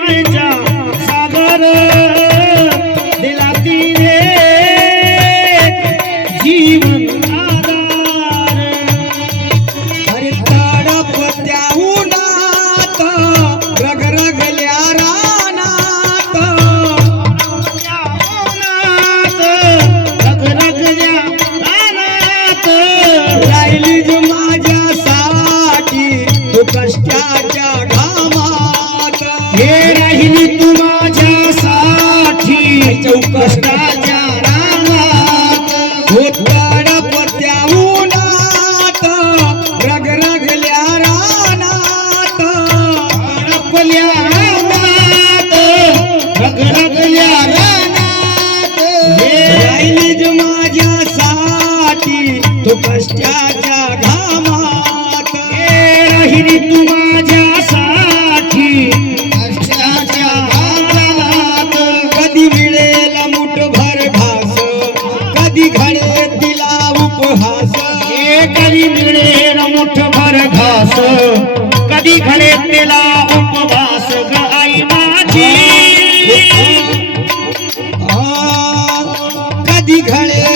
मायेचा सागर दिला तिने जीवन आधार अरे तडप त्या उन्हात रगरगल्या रानात रगरगल्या रानात राहिली ज माझ्यासाठी तू कष्टाच्या घामात हे राहिली तू माझ्यासाठी कष्टाच्या रानात हो तडप त्या उन्हात रगरगल्या रानात आपल्या रानात रगरगल्या रानात राहिली ज माझ्यासाठी तू कष्टाच्या घामात राहिली तू माझ्यासाठी कष्टाच्या रानात कधी मिळेल मुठभर घास कधी घडे तिला उपहास कधी मिळेल